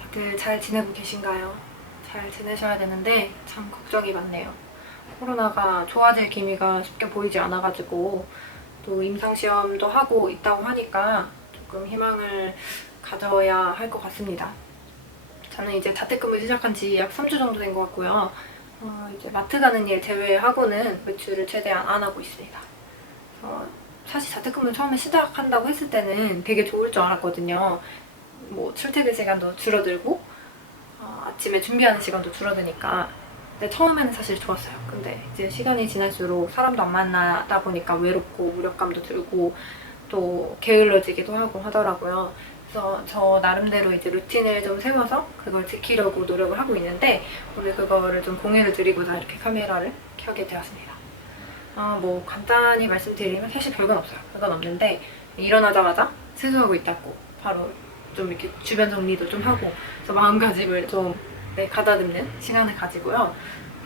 다들 잘 지내고 계신가요? 잘 지내셔야 되는데 참 걱정이 많네요. 코로나가 좋아질 기미가 쉽게 보이지 않아가지고 또 임상시험도 하고 있다고 하니까 조금 희망을 가져야 할 것 같습니다. 저는 이제 자택근무 시작한 지 약 3주 정도 된 것 같고요. 어, 이제 마트 가는 일 제외하고는 외출을 최대한 안 하고 있습니다. 어, 사실 자택근무 처음에 시작한다고 했을 때는 되게 좋을 줄 알았거든요. 뭐 출퇴근 시간도 줄어들고 어, 아침에 준비하는 시간도 줄어드니까 근데 처음에는 사실 좋았어요. 근데 이제 시간이 지날수록 사람도 안 만나다 보니까 외롭고 무력감도 들고 또 게을러지기도 하고 하더라고요. 그래서 저 나름대로 이제 루틴을 좀 세워서 그걸 지키려고 노력을 하고 있는데 오늘 그거를 좀 공유를 드리고자 이렇게 카메라를 켜게 되었습니다. 아, 뭐 간단히 말씀드리면 사실 별건 없어요. 별건 없는데 일어나자마자 세수하고 있다고 바로 좀 이렇게 주변 정리도 좀 하고 그래서 마음가짐을 좀 네, 가다듬는 시간을 가지고요.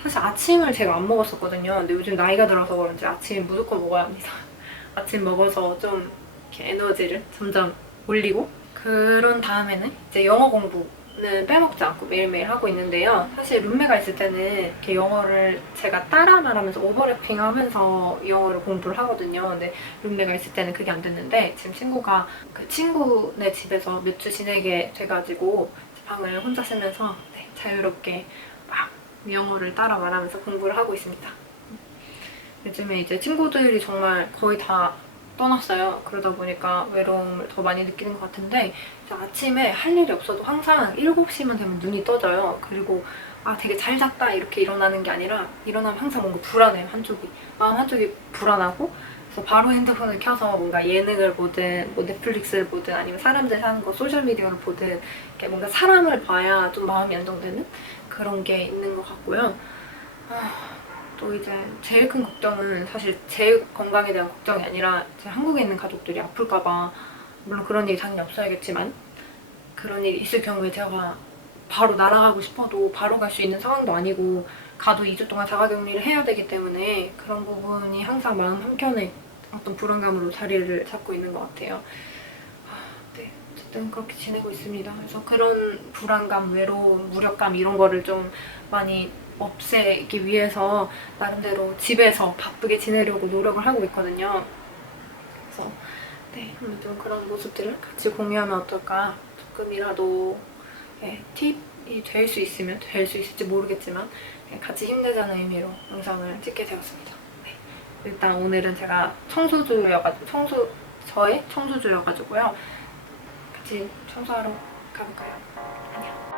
사실 아침을 제가 안 먹었었거든요. 근데 요즘 나이가 들어서 그런지 아침 무조건 먹어야 합니다. 아침 먹어서 좀 이렇게 에너지를 점점 올리고 그런 다음에는 이제 영어 공부 는 빼먹지 않고 매일매일 하고 있는데요. 사실 룸메가 있을 때는 이렇게 영어를 제가 따라 말하면서 오버래핑 하면서 영어를 공부를 하거든요. 근데 룸메가 있을 때는 그게 안 됐는데 지금 친구가 그 친구네 집에서 몇 주 지내게 돼가지고 방을 혼자 쓰면서 네, 자유롭게 막 영어를 따라 말하면서 공부를 하고 있습니다. 요즘에 이제 친구들이 정말 거의 다 떠났어요. 그러다 보니까 외로움을 더 많이 느끼는 것 같은데 아침에 할 일이 없어도 항상 7시만 되면 눈이 떠져요. 그리고 아 되게 잘 잤다 이렇게 일어나는 게 아니라 일어나면 항상 뭔가 불안해요. 한쪽이 마음 한쪽이 불안하고 그래서 바로 핸드폰을 켜서 뭔가 예능을 보든 뭐 넷플릭스를 보든 아니면 사람들 하는 거 소셜미디어를 보든 이렇게 뭔가 사람을 봐야 좀 마음이 안정되는 그런 게 있는 것 같고요. 아, 또 이제 제일 큰 걱정은 사실 제 건강에 대한 걱정이 아니라 제 한국에 있는 가족들이 아플까봐 물론 그런 일이 당연히 없어야겠지만 그런 일이 있을 경우에 제가 바로 날아가고 싶어도 바로 갈 수 있는 상황도 아니고 가도 2주 동안 자가격리를 해야 되기 때문에 그런 부분이 항상 마음 한켠에 어떤 불안감으로 자리를 잡고 있는 것 같아요. 아, 네, 어쨌든 그렇게 지내고 있습니다. 그래서 그런 불안감, 외로움, 무력감 이런 거를 좀 많이 없애기 위해서 나름대로 집에서 바쁘게 지내려고 노력을 하고 있거든요. 네, 좀 그런 모습들을 같이 공유하면 어떨까 조금이라도 네, 팁이 될 수 있으면 될 수 있을지 모르겠지만 네, 같이 힘내자는 의미로 영상을 찍게 되었습니다. 네, 일단 오늘은 제가 청소주여가지고 청소 저의 청소주여가지고요. 같이 청소하러 가볼까요? 안녕.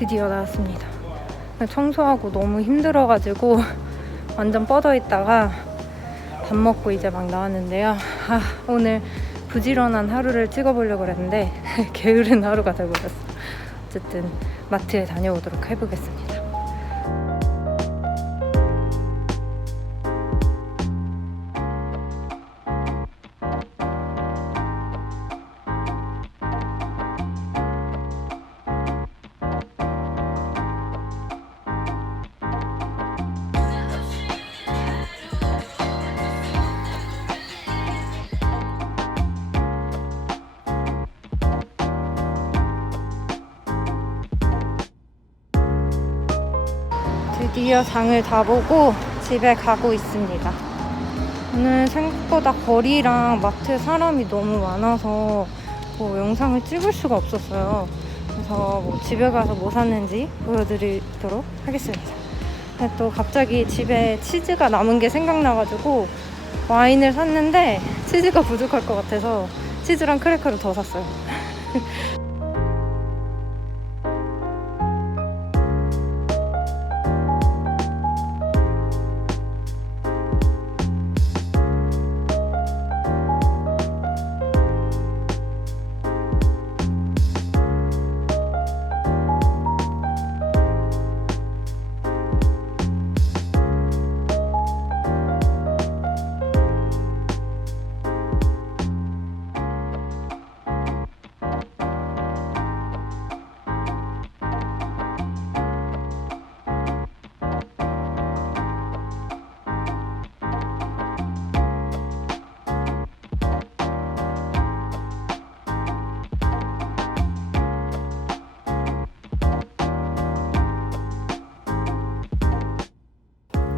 드디어 나왔습니다. 청소하고 너무 힘들어가지고 완전 뻗어 있다가 밥 먹고 이제 막 나왔는데요. 아, 오늘 부지런한 하루를 찍어보려고 그랬는데 게으른 하루가 돼버렸어. 어쨌든 마트에 다녀오도록 해보겠습니다. 드디어 장을 다 보고 집에 가고 있습니다. 오늘 생각보다 거리랑 마트 사람이 너무 많아서 뭐 영상을 찍을 수가 없었어요. 그래서 뭐 집에 가서 뭐 샀는지 보여드리도록 하겠습니다. 또 갑자기 집에 치즈가 남은 게 생각나가지고 와인을 샀는데 치즈가 부족할 것 같아서 치즈랑 크래커를 더 샀어요.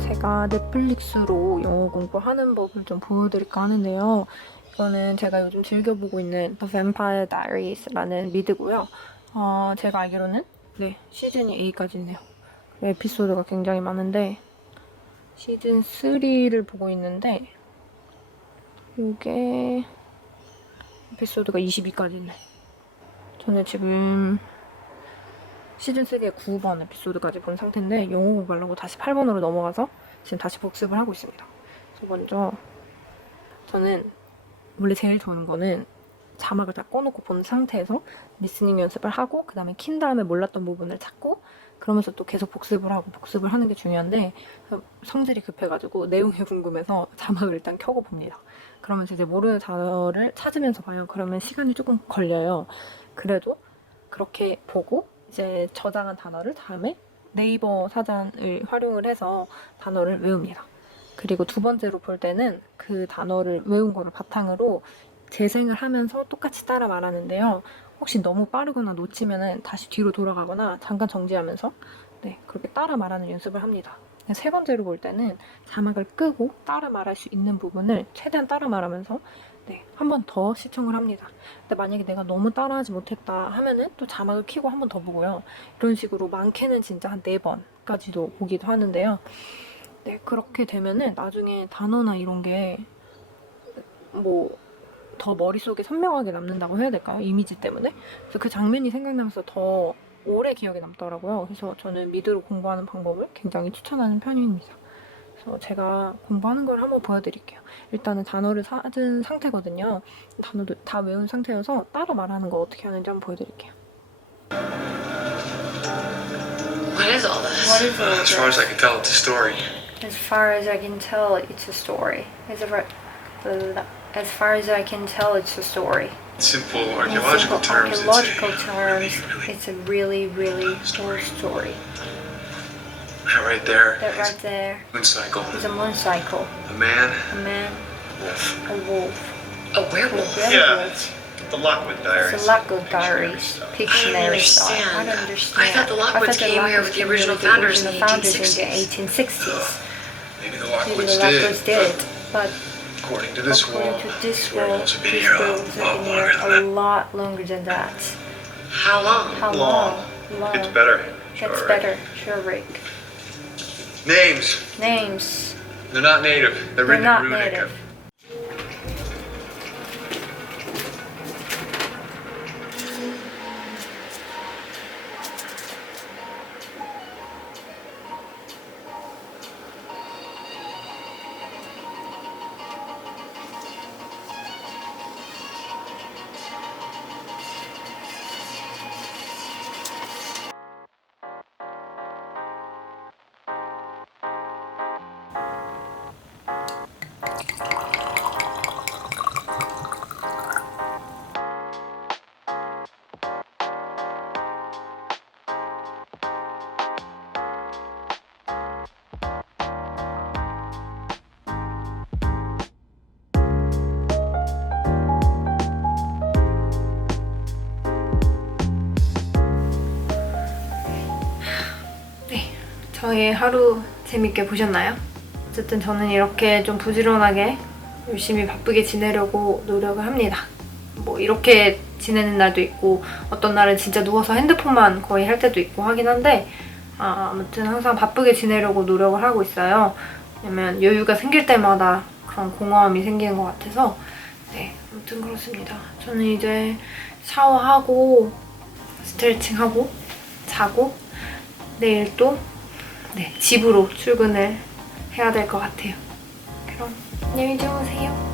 제가 넷플릭스로 영어 공부하는 법을 좀 보여드릴까 하는데요. 이거는 제가 요즘 즐겨보고 있는 The Vampire Diaries라는 미드고요. 어, 제가 알기로는 네 시즌이 A까지 있네요. 에피소드가 굉장히 많은데 시즌 3를 보고 있는데 이게 에피소드가 22까지 있네. 저는 지금 시즌 3의 9번 에피소드까지 본 상태인데 영어 공부하려고 다시 8번으로 넘어가서 지금 다시 복습을 하고 있습니다. 그래서 먼저 저는 원래 제일 좋아하는 거는 자막을 다 꺼놓고 본 상태에서 리스닝 연습을 하고 그 다음에 킨 다음에 몰랐던 부분을 찾고 그러면서 또 계속 복습을 하고 복습을 하는 게 중요한데 성질이 급해가지고 내용이 궁금해서 자막을 일단 켜고 봅니다. 그러면서 이제 모르는 단어를 찾으면서 봐요. 그러면 시간이 조금 걸려요. 그래도 그렇게 보고 이제 저장한 단어를 다음에 네이버 사전을 활용을 해서 단어를 외웁니다. 그리고 두 번째로 볼 때는 그 단어를 외운 거를 바탕으로 재생을 하면서 똑같이 따라 말하는데요. 혹시 너무 빠르거나 놓치면은 다시 뒤로 돌아가거나 잠깐 정지하면서 네, 그렇게 따라 말하는 연습을 합니다. 세 번째로 볼 때는 자막을 끄고 따라 말할 수 있는 부분을 최대한 따라 말하면서 네, 한 번 더 시청을 합니다. 근데 만약에 내가 너무 따라하지 못했다 하면은 또 자막을 켜고 한 번 더 보고요. 이런 식으로 많게는 진짜 한 네 번까지도 보기도 하는데요. 네, 그렇게 되면은 나중에 단어나 이런 게 뭐 더 머릿속에 선명하게 남는다고 해야 될까요? 이미지 때문에. 그래서 그 장면이 생각나면서 더 오래 기억에 남더라고요. 그래서 저는 미드로 공부하는 방법을 굉장히 추천하는 편입니다. 그래서 제가 공부하는 걸 한번 보여드릴게요. 일단은 단어를 찾은 상태거든요. 단어도 다 외운 상태여서 따로 말하는 거 어떻게 하는지 한번 보여드릴게요. What is all this? What is As far as I can tell, it's a story. As far as I can tell, it's a story. As far, as far as I can tell, it's a story. In simple In archaeological simple terms, archaeological it's a terms, really, really, it's a really, really Story. old story. that right there That is right there moon cycle. is a moon cycle. A man, A man, a wolf. a wolf, A a werewolf. werewolf. The Lockwood Diaries. It's a Lockwood Diaries, I don't Pictionary style. I understand. don't understand. I thought the Lockwoods I thought came here with the original with the founders in the founders in the 1860s. 1860s. Maybe the Maybe Lockwoods the did. Lockwoods did, but According to this according wall, to this the wall, werewolves have been these here a werewolves have lot been longer here than a that. lot longer than that. How long? How Long. long? Long. It's better. Gets Sure, better. Sure, Rick. Names. Names. They're not native. They're, They're written not in runic. native. 저의 하루 재밌게 보셨나요? 어쨌든 저는 이렇게 좀 부지런하게 열심히 바쁘게 지내려고 노력을 합니다. 뭐 이렇게 지내는 날도 있고 어떤 날은 진짜 누워서 핸드폰만 거의 할 때도 있고 하긴 한데 아, 아무튼 항상 바쁘게 지내려고 노력을 하고 있어요. 왜냐면 여유가 생길 때마다 그런 공허함이 생기는 것 같아서 네 아무튼 그렇습니다. 저는 이제 샤워하고 스트레칭하고 자고 내일 또 네, 집으로 출근을 해야 될 것 같아요. 그럼 안녕히 주무세요.